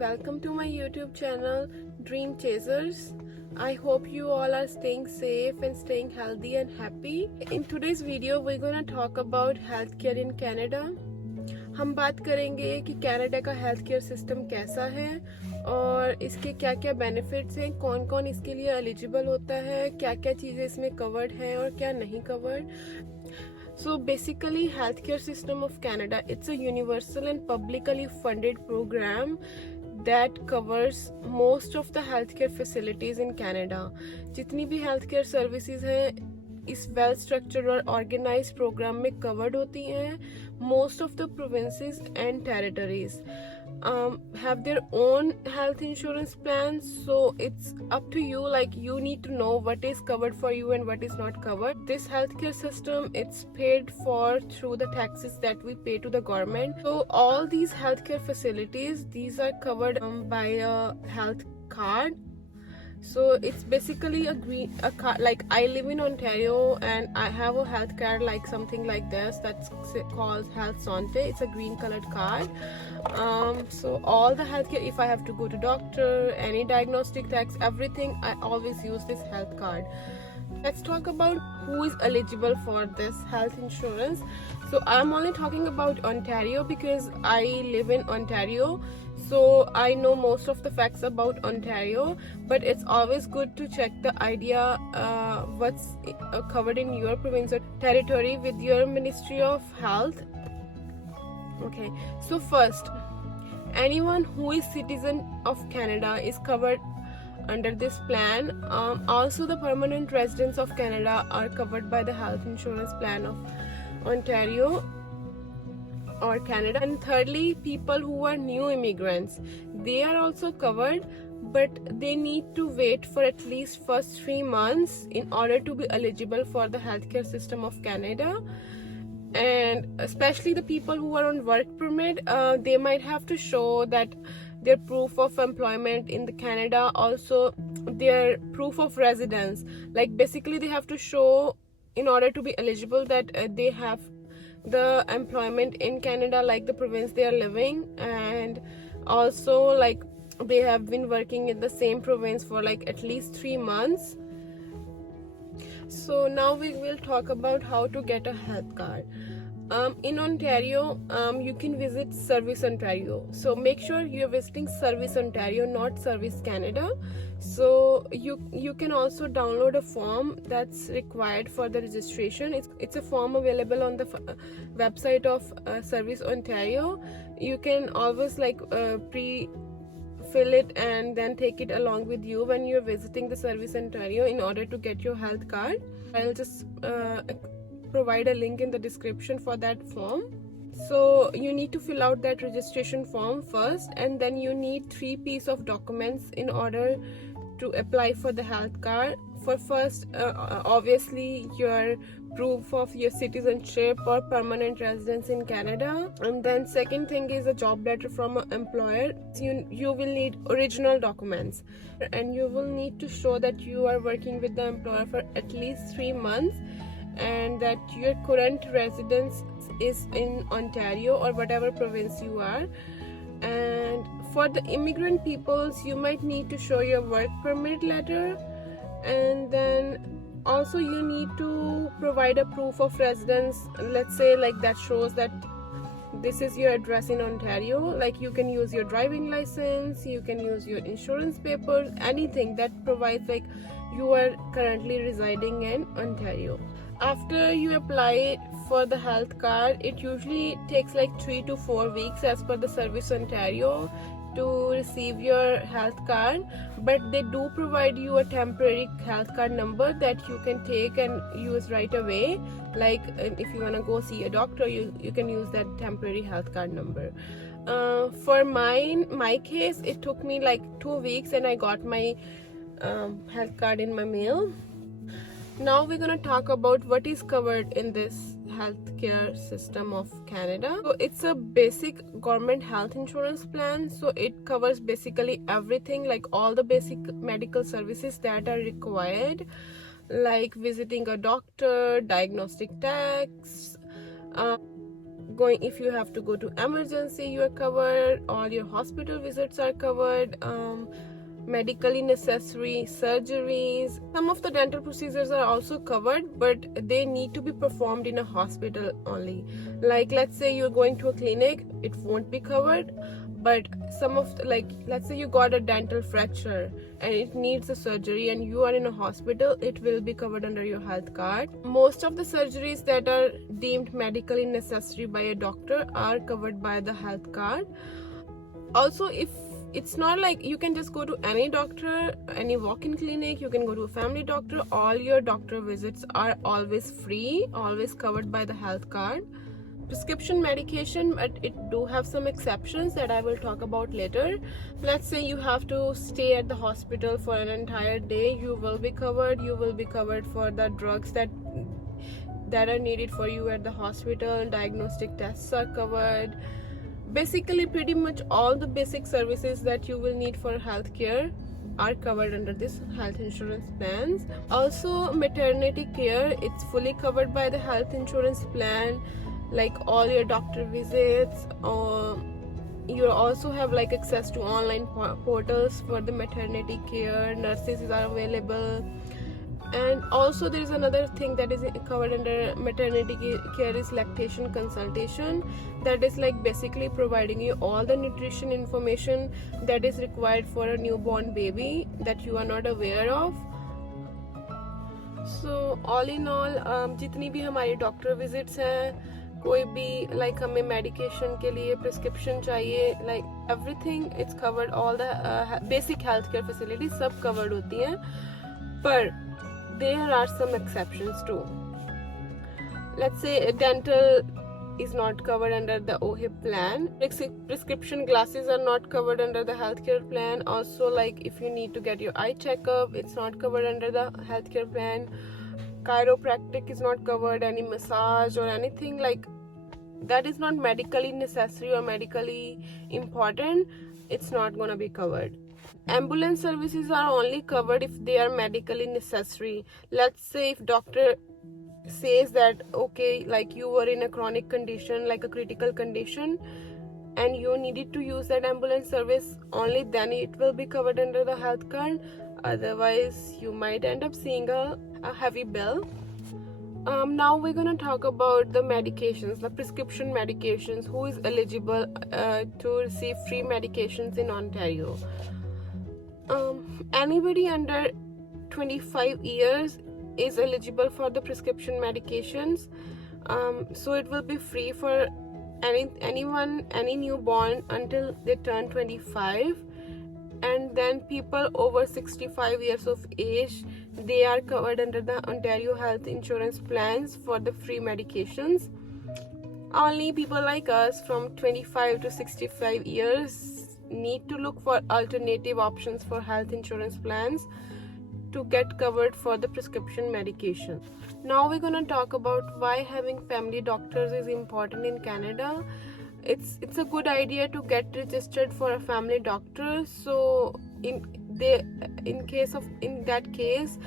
Welcome to my YouTube channel Dream Chasers. I hope you all are staying safe and staying healthy and happy. In today's video we're gonna talk about healthcare in Canada. हम बात करेंगे कि Canada का health care system कैसा है और इसके क्या क्या बेनिफिट्स हैं, कौन कौन इसके लिए एलिजिबल होता है, क्या क्या चीज़ें इसमें कवर्ड हैं और क्या नहीं covered. So basically, healthcare system of Canada, it's a universal and publicly funded program that covers most of the healthcare facilities in Canada. जितनी भी healthcare services हैं इस well structured और organized program में covered होती हैं. Most of the provinces and territories have their own health insurance plans, so it's up to you, like you need to know what is covered for you and what is not covered. This healthcare system, it's paid for through the taxes that we pay to the government. So all these healthcare facilities, these are covered by a health card. So it's basically a card. Like I live in Ontario and I have a health card like something like this that's called Health Sante. It's a green colored card. So all the healthcare, if I have to go to doctor, any diagnostic tax, everything, I always use this health card. Let's talk about who is eligible for this health insurance. So I'm only talking about Ontario because I live in Ontario, so I know most of the facts about Ontario, but it's always good to check the idea what's covered in your province or territory with your Ministry of Health. Okay, so first, anyone who is citizen of Canada is covered under this plan. Also the permanent residents of Canada are covered by the health insurance plan of Ontario or Canada. And thirdly, people who are new immigrants, they are also covered, but they need to wait for at least first 3 months in order to be eligible for the healthcare system of Canada. And especially the people who are on work permit, they might have to show that their proof of employment in the Canada, also their proof of residence. Like basically they have to show in order to be eligible that they have the employment in Canada, like the province they are living, and also like they have been working in the same province for like at least 3 months. So now we will talk about how to get a health card. In Ontario, you can visit Service Ontario. So make sure you're visiting Service Ontario, not Service Canada. So you can also download a form that's required for the registration. It's a form available on the website of Service Ontario. You can always like fill it and then take it along with you when you're visiting the Service Ontario in order to get your health card. I'll just provide a link in the description for that form. So you need to fill out that registration form first, and then you need 3 pieces of documents in order to apply for the health card. For first, obviously your proof of your citizenship or permanent residence in Canada, and then second thing is a job letter from an employer. You will need original documents, and you will need to show that you are working with the employer for at least 3 months and that your current residence is in Ontario or whatever province you are. And for the immigrant peoples, you might need to show your work permit letter, and then also you need to provide a proof of residence, let's say like that shows that this is your address in Ontario. Like you can use your driving license, you can use your insurance papers, anything that provides like you are currently residing in Ontario. After you apply for the health card, it usually takes like 3 to 4 weeks as per the Service Ontario to receive your health card, but they do provide you a temporary health card number that you can take and use right away. Like if you want to go see a doctor, you can use that temporary health card number. For my case, it took me like 2 weeks and I got my health card in my mail. Now we're going to talk about what is covered in this healthcare system of Canada. So it's a basic government health insurance plan. So it covers basically everything, like all the basic medical services that are required, like visiting a doctor, diagnostic tests, if you have to go to emergency, you are covered. All your hospital visits are covered. Medically necessary surgeries. Some of the dental procedures are also covered, but they need to be performed in a hospital only. Like, let's say you're going to a clinic, it won't be covered. But some of let's say you got a dental fracture and it needs a surgery and you are in a hospital, it will be covered under your health card. Most of the surgeries that are deemed medically necessary by a doctor are covered by the health card. Also, if it's not like you can just go to any doctor, any walk-in clinic, you can go to a family doctor, all your doctor visits are always free, always covered by the health card. Prescription medication, but it do have some exceptions that I will talk about later. Let's say you have to stay at the hospital for an entire day, you will be covered. You will be covered for the drugs that are needed for you at the hospital. Diagnostic tests are covered. Basically, pretty much all the basic services that you will need for healthcare are covered under this health insurance plans. Also, maternity care, it's fully covered by the health insurance plan, like all your doctor visits. You also have like access to online portals for the maternity care. Nurses are available. And also there is another thing that is covered under maternity care is lactation consultation. That is like basically providing you all the nutrition information that is required for a newborn baby that you are not aware of. So all in all, जितनी भी हमारी doctor visits हैं, कोई भी like हमें medication के लिए prescription चाहिए, like everything it's covered. All the basic healthcare facilities सब covered होती हैं, पर there are some exceptions too. Let's say dental is not covered under the OHIP plan. Prescription glasses are not covered under the healthcare plan. Also, like if you need to get your eye checkup, it's not covered under the healthcare plan. Chiropractic is not covered. Any massage or anything like that is not medically necessary or medically important, it's not gonna be covered. Ambulance services are only covered if they are medically necessary. Let's say if doctor says that okay, like you were in a chronic condition, like a critical condition, and you needed to use that ambulance service, only then it will be covered under the health card. Otherwise you might end up seeing a heavy bill. Now we're gonna talk about the medications, the prescription medications, who is eligible to receive free medications in Ontario. Anybody under 25 years is eligible for the prescription medications. So it will be free for any newborn until they turn 25, and then people over 65 years of age, they are covered under the Ontario health insurance plans for the free medications. Only people like us from 25 to 65 years need to look for alternative options for health insurance plans to get covered for the prescription medication. Now we're going to talk about why having family doctors is important in Canada. It's a good idea to get registered for a family doctor. So in that case,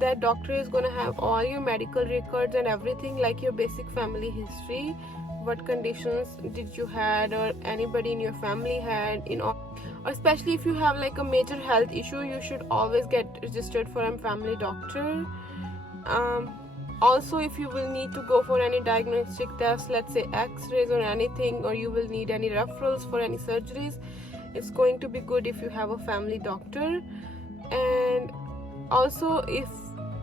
that doctor is going to have all your medical records and everything, like your basic family history, what conditions did you had or anybody in your family had, especially if you have like a major health issue, you should always get registered for a family doctor. Also, if you will need to go for any diagnostic tests, let's say x-rays or anything, or you will need any referrals for any surgeries, it's going to be good if you have a family doctor. And also, if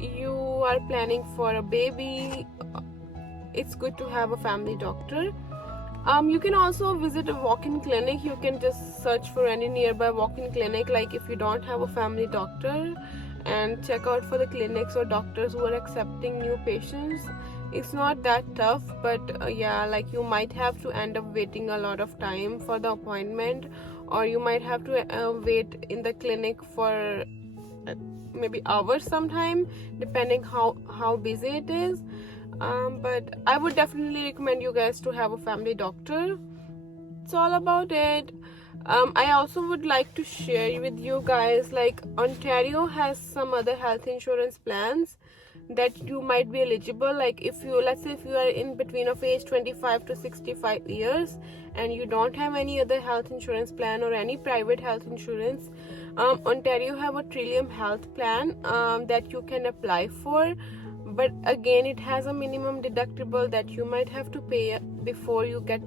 you are planning for a baby, it's good to have a family doctor. You can also visit a walk-in clinic. You can just search for any nearby walk-in clinic, like if you don't have a family doctor, and check out for the clinics or doctors who are accepting new patients. It's not that tough, but yeah, like you might have to end up waiting a lot of time for the appointment, or you might have to wait in the clinic for maybe hours sometime, depending how busy it is. But I would definitely recommend you guys to have a family doctor. It's all about it. I also would like to share with you guys, like Ontario has some other health insurance plans that you might be eligible. Like if you, let's say if you are in between of age 25 to 65 years and you don't have any other health insurance plan or any private health insurance, Ontario have a Trillium health plan that you can apply for. But again, it has a minimum deductible that you might have to pay before you get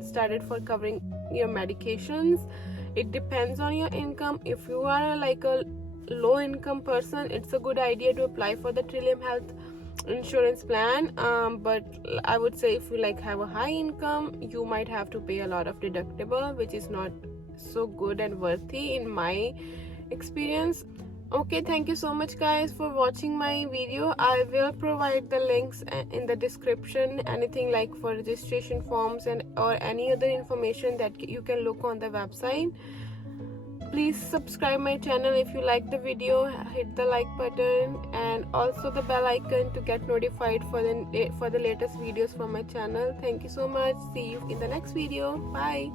started for covering your medications. It depends on your income. If you are like a low income person, it's a good idea to apply for the Trillium health insurance plan, but I would say if you like have a high income, you might have to pay a lot of deductible, which is not so good and worthy in my experience. Okay, thank you so much guys for watching my video. I will provide the links in the description, anything like for registration forms and or any other information that you can look on the website. Please subscribe my channel if you like the video, hit the like button and also the bell icon to get notified for the latest videos from my channel. Thank you so much. See you in the next video. Bye.